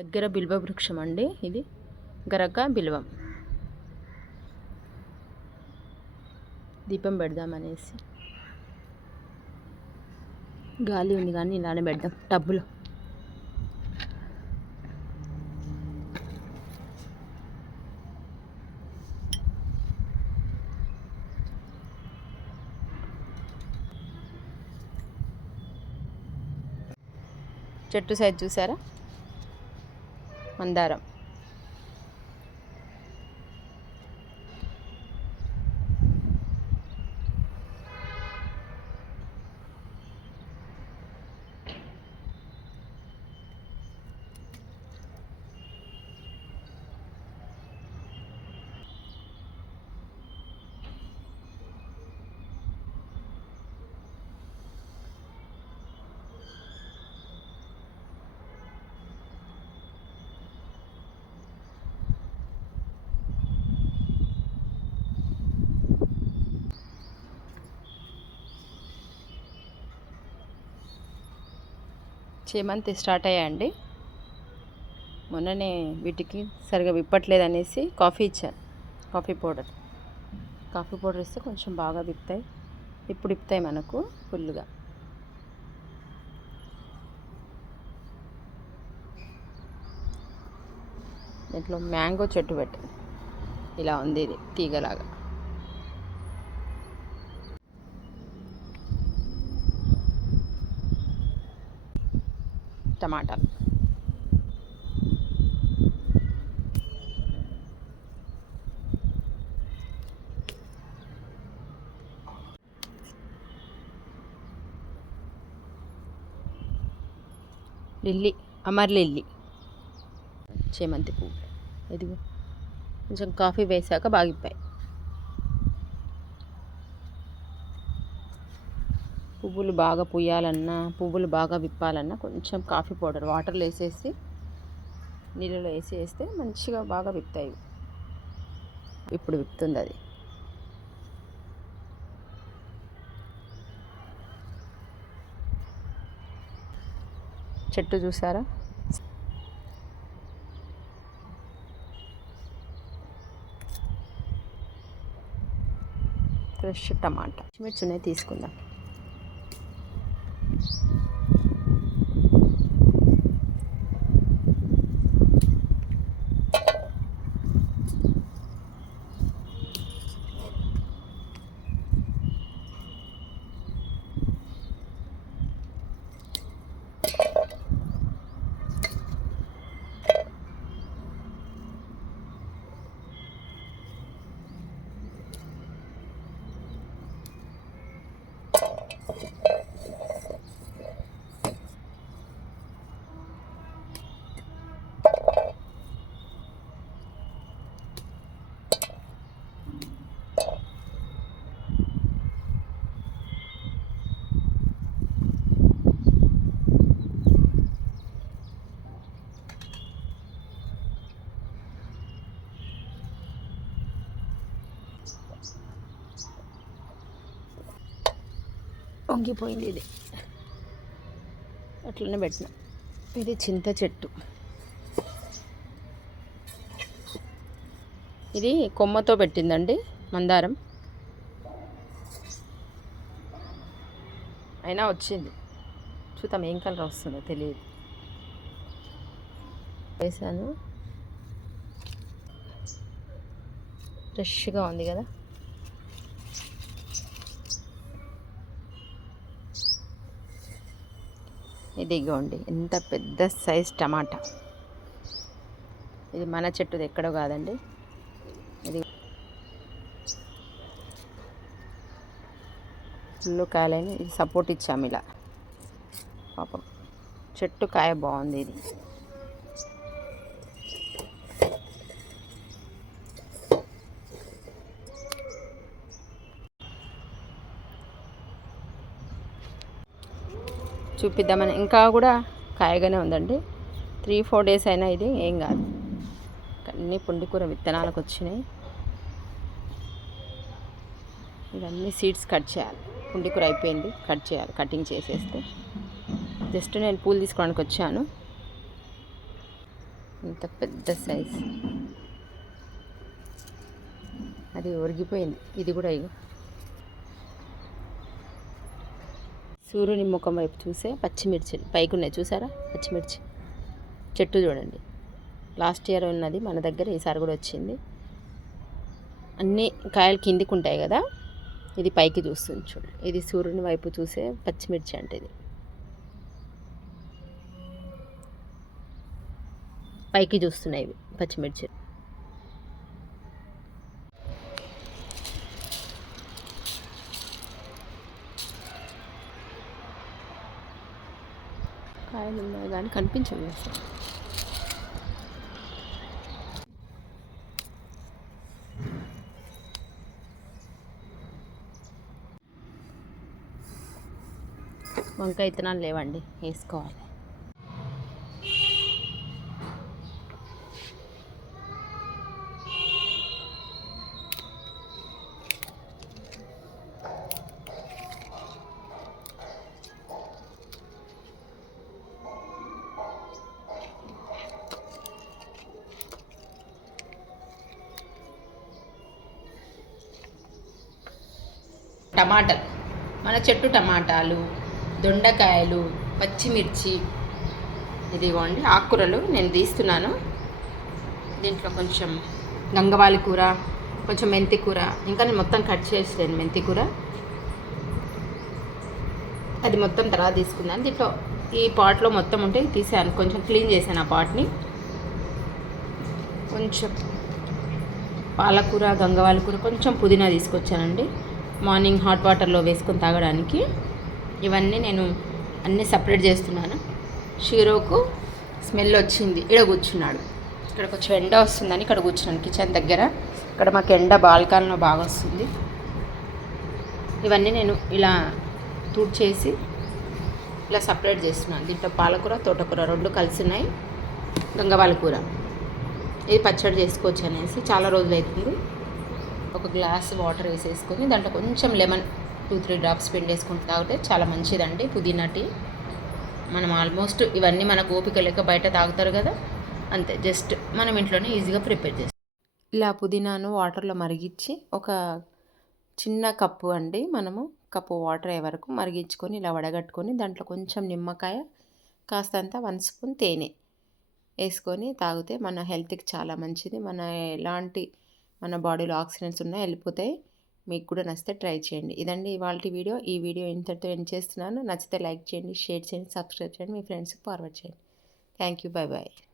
దగ్గర బిల్వ వృక్షం అండి ఇది. గరక బిల్వం. దీపం పెడదామనేసి గాలి ఉంది కానీ ఇలానే పెడదాం టబ్బులో. చెట్టు సైజ్ చూసారా? మందారం. చేమంతి స్టార్ట్ అయ్యాయండి. మొన్ననే వీటికి సరిగా విప్పట్లేదు అనేసి కాఫీ ఇచ్చాను కాఫీ పౌడర్. కాఫీ పౌడర్ ఇస్తే కొంచెం బాగా విప్పుతాయి. ఇప్పుడు విప్పుతాయి మనకు ఫుల్గా దీంట్లో మ్యాంగో చెట్టు పెట్టి. ఇలా ఉంది ఇది తీగలాగా. టమాటాలు లిల్లీ అమర్ లిల్లీ. చేమంతి పువ్వు. ఇదిగో కొంచెం కాఫీ వేసాక బాగిపోయాయి. పువ్వులు బాగా పుయ్యాలన్నా పువ్వులు బాగా విప్పాలన్నా కొంచెం కాఫీ పౌడర్ వాటర్లో వేసేసి నీళ్ళలో వేసి వేస్తే మంచిగా బాగా విప్తాయి. ఇప్పుడు విప్తుంది అది. చెట్టు చూసారా? ఫ్రెష్ టమాటా. మిర్చినే తీసుకుందాం. వంగిపోయింది ఇది. అట్లనే పెట్టిన. ఇది చింత చెట్టు. ఇది కొమ్మతో పెట్టిందండి మందారం. అయినా వచ్చింది. చూద్దాం ఏం కలర్ వస్తుందో తెలియదు. వేసాను. ఫ్రెష్గా ఉంది కదా. ఇదిగోండి ఎంత పెద్ద సైజ్ టమాటా. ఇది మన చెట్టుది ఎక్కడో కాదండి. ఇది ఫుల్ కాయలని ఇది సపోర్ట్ ఇచ్చాము ఇలా. పాపం చెట్టు కాయ బాగుంది ఇది. చూపిద్దామని. ఇంకా కూడా కాయగానే ఉందండి. త్రీ ఫోర్ డేస్ అయినా ఇది ఏం కాదు. అన్నీ పుండికూర విత్తనాలకు వచ్చినాయి. ఇవన్నీ సీడ్స్ కట్ చేయాలి. పుండికూర అయిపోయింది. కట్ చేయాలి. కటింగ్ చేసేస్తే. జస్ట్ నేను పూలు తీసుకోవడానికి వచ్చాను. ఇంత పెద్ద సైజ్. అది ఒరిగిపోయింది. ఇది కూడా ఇగో. సూర్యుని ముఖం వైపు చూసే పచ్చిమిర్చి పైకి ఉన్నాయి చూసారా? పచ్చిమిర్చి. చెట్టు చూడండి. లాస్ట్ ఇయర్ ఉన్నది మన దగ్గర ఈసారి కూడా వచ్చింది. అన్ని కాయలు కిందికి ఉంటాయి కదా? ఇది పైకి చూస్తుంది చూడండి ఇది సూర్యుని వైపు చూసే పచ్చిమిర్చి అంటే ఇది. పైకి చూస్తున్నాయి ఇవి పచ్చిమిర్చి కాయలు ఉన్నాయి కానీ కనిపించవు అసలు. వంకాయ విత్తనాలు లేవండి వేసుకోవాలి. టమాటాలు. మన చెట్టు టమాటాలు దొండకాయలు పచ్చిమిర్చి ఇదిగోండి ఆకుకూరలు నేను తీస్తున్నాను. దీంట్లో కొంచెం గంగవాలి కూర కొంచెం మెంతి కూర ఇంకా నేను మొత్తం కట్ చేసాను మెంతి కూర. అది మొత్తం తర్వాత తీసుకున్నాను దీంట్లో ఈ పాట్లో మొత్తం ఉంటే తీసాను కొంచెం క్లీన్ చేశాను ఆ పాట్ని. కొంచెం పాలకూర గంగవాలి కూర కొంచెం పుదీనా తీసుకొచ్చానండి. మార్నింగ్ హాట్ వాటర్లో వేసుకొని తాగడానికి ఇవన్నీ నేను అన్నీ సపరేట్ చేస్తున్నాను. షీరోకు స్మెల్ వచ్చింది. ఇక్కడ కూర్చున్నాడు. ఇక్కడ కొంచెం ఎండ వస్తుందని ఇక్కడ కూర్చున్నాను కిచెన్ దగ్గర. ఇక్కడ మాకు ఎండ బాల్కాన్లో బాగా వస్తుంది. ఇవన్నీ నేను ఇలా చేసి ఇలా సపరేట్ చేస్తున్నాను. దీంట్లో పాలకూర తోటకూర రెండు కలిసి ఉన్నాయి. గంగవాల కూర. ఇది పచ్చడి చేసుకోవచ్చు అనేసి చాలా రోజులు అవుతుంది ఒక గ్లాస్ వాటర్ వేసేసుకొని దాంట్లో కొంచెం లెమన్ టూ త్రీ డ్రాప్స్ పిండేసుకుని తాగితే చాలా మంచిదండి పుదీనా టీ. మనం ఆల్మోస్ట్ ఇవన్నీ మన ఓపిక లేక బయట తాగుతారు కదా అంతే. జస్ట్ మనం ఇంట్లోనే ఈజీగా ప్రిపేర్ చేస్తాం ఇలా పుదీనాను వాటర్లో మరిగించి ఒక చిన్న కప్పు అండి మనము కప్పు వాటర్ అయ్యే వరకు మరిగించుకొని ఇలా వడగట్టుకొని దాంట్లో కొంచెం నిమ్మకాయ కాస్తంత వన్ స్పూన్ తేనె వేసుకొని తాగితే మన హెల్త్కి చాలా మంచిది. మన ఎలాంటి మన బాడీలో ఆక్సిజన్స్ ఉన్నా వెళ్ళిపోతాయి. మీకు కూడా నచ్చితే ట్రై చేయండి. ఇదండి ఇవాళ వీడియో. ఈ వీడియో ఇంతటితో ఎండ్ చేస్తున్నాను. నచ్చితే లైక్ చేయండి షేర్ చేయండి సబ్స్క్రైబ్ చేయండి మీ ఫ్రెండ్స్కి ఫార్వర్డ్ చేయండి. Thank you. Bye bye